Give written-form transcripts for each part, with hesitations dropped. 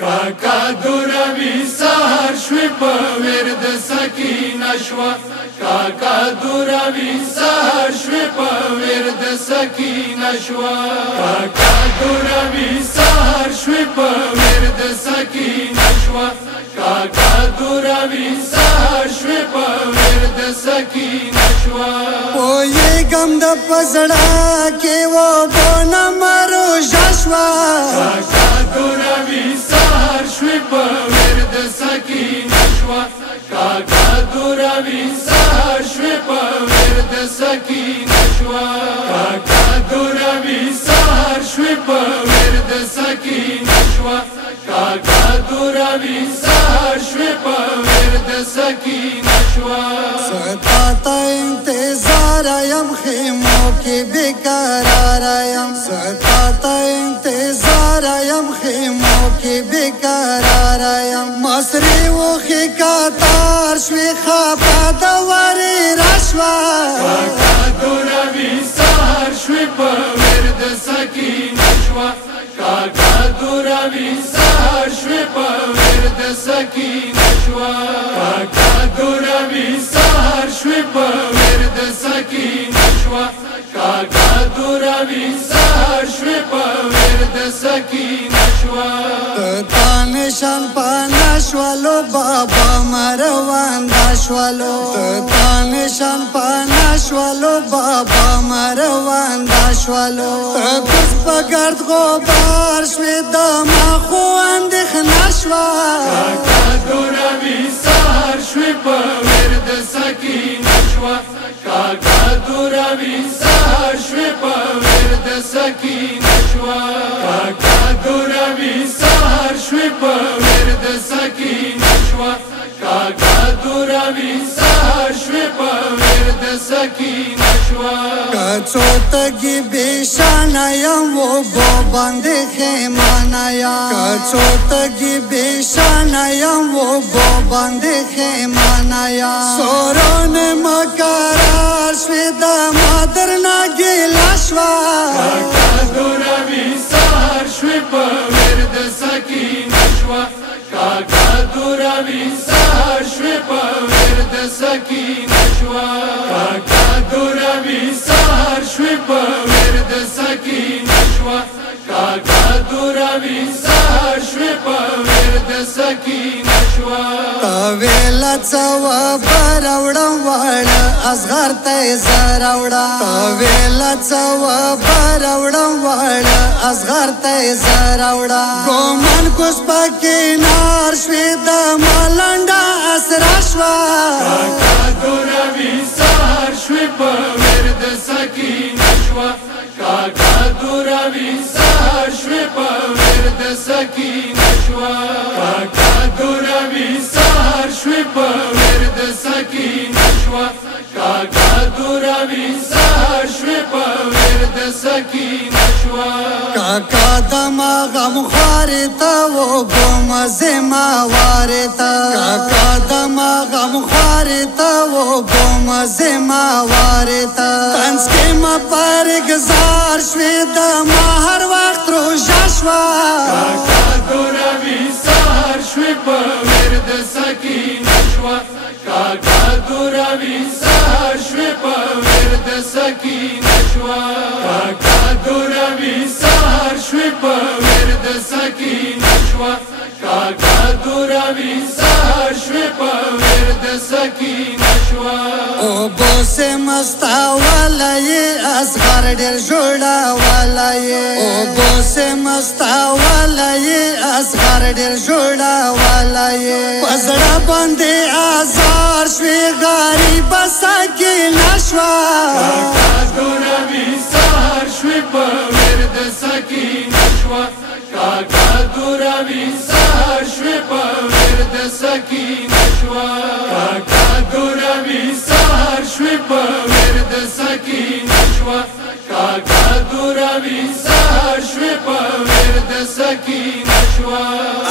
کاکا دوروي سهار شوي په ورد سکینه شوه کاکا دوروي سهار شوي په ورد سکینه شوه کاکا دوروي سهار شوي په ورد سکینه شوه کاکا دوروي سهار شوي په ورد سکینه شوه پویګم د پزړه کې و بونه مرو شوا کاکا دوروي سهار شوي په ورد سکینه شوه کاکا دوروي سهار شوي په ورد سکینه شوه کاکا دوروي سهار شوي په ورد سکینه شوه کاکا دوروي سهار شوي په ورد سکینه شوه ستا ته انتظار یم خیمو کې بیقرار یم ستا ته انتظار یم خیمو کې بیقرار یم مصری وخی کاتار شوي خپه د ورې راشوه کاکا دوروي سهار شوي په ورد سکینه شوه کاکا دوروي سهار شوي په ورد سکینه شوه کاکا دوروي سهار شوي په ورد سکینه شوه کاکا دوروي سهار شوي په ورد سکینه شوه تا نشان پانا شوالو بابا مروان دا شوالو تا نشان پانا شوالو بابا مروان دا شوالو تپس پگرد غبار شوی دما خو اندخنا شوا کاکا دوروي سهار شوي په ورد سکینه شوه کاکا دوروي سهار شوي په ورد سکینه شوه کاکا دوروي سهار شوي په ورد سکینه شوه کاکا دوروي سهار شوي په ورد سکینه شوه کچو تگی بیشانا یم و بو باندې خیمانا یم کچو تگی بیشانا یم و بو باندې خیمانا یم سورون مقرار شوی د مادر ناګیلا شوا کاکا دوروي سهار شوي په ورد سکینه شوه کاکا دوروي سهار شوي په ورد سکینه شوه کاکا دوروي سهار شوي په ورد سکینه شوه کاکا دوروي سهار شوي په ورد سکینه شوه ویلا څوا براوړم واړه اصغر ته زراوړه ویلا څوا براوړم واړه اصغر ته زراوړه ګومن کوس پکې نار شوي د مالنډا اسرا شوا کاکا دوروي سهار شوي په ورد سکینه شوه کاکا دوروي سهار شوي په ورد سکینه شوه کاکا دوروي سهار شوي په ورد سکینه شوه کاکا دوروي سهار شوي په ورد سکینه شوه کاکا دما غم خوارې ته و بوم زما وارې ته کاکا دما غم خوارې ته و بوم زما وارې ته تنس کې ما پر گزار شوي د ما هر وخت روژه شوه کاکا دوروي سهار شوي په ورد سکینه شوه کاکا دوروي سهار شوي په ورد سکینه شوه کاکا دوروي سهار شوي په ورد سکینه شوه کاکا دوروي سهار شوي په ورد سکینه شوه او بوسه مستا ولای اصغر ډیر جوړا ولای او بوسه مستا ولای اصغر ډیر جوړا ولای پزړه باندې آزار شوي غریب سکینه شوا کاکا دوروي سهار شوي په ورد سکینه شوه کاکا دوروي سهار شوي په ورد سکینه شوه کاکا دوروي سهار شوي په ورد سکینه شوه کاکا دوراوی سهار شوی په ورد سکینه شوه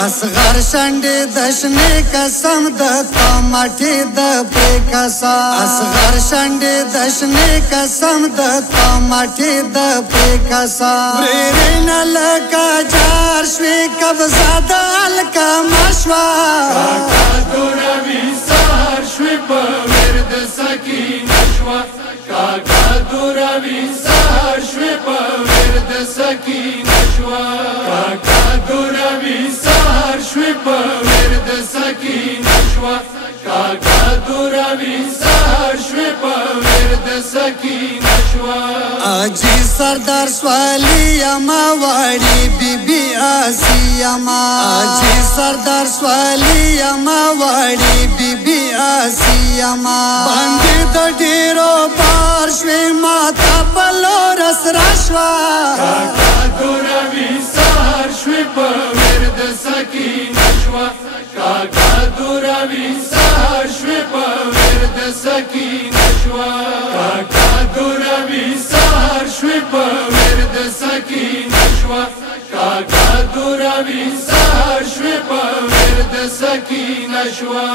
اصغر شنډې د شنې قسم د طماټې د پرې قسم اصغر شنډې د شنې قسم د طماټې د پرې قسم ورېرنه لکه جار شوې قبضه د الکمه شوه کاکا دوراوی سهار شوی په ورد سکینه شوه کاکا دوراوی سهار شوی په ورد سکینه شوه کاکا دوراوی سهار شوی په ورد سکینه شوه کاکا دوراوی سهار شوی په ورد سکینه شوه اجي سردار سوالی اما واړی بیبي آسیا ما اجي سردار سوالی اما واړی بیبي آسیا ما باندې د ډیرو بار شوي ماته په لورس راشوا کاکا دوراوی سهار شوی په ورد سکینه شوه کاکا دوراوی سهار شوی په ورد سکینه شوه کاکا دوراوی سهار شوی په ورد سکینه شوه کاکا دوراوی سهار شوی په ورد سکینه شوه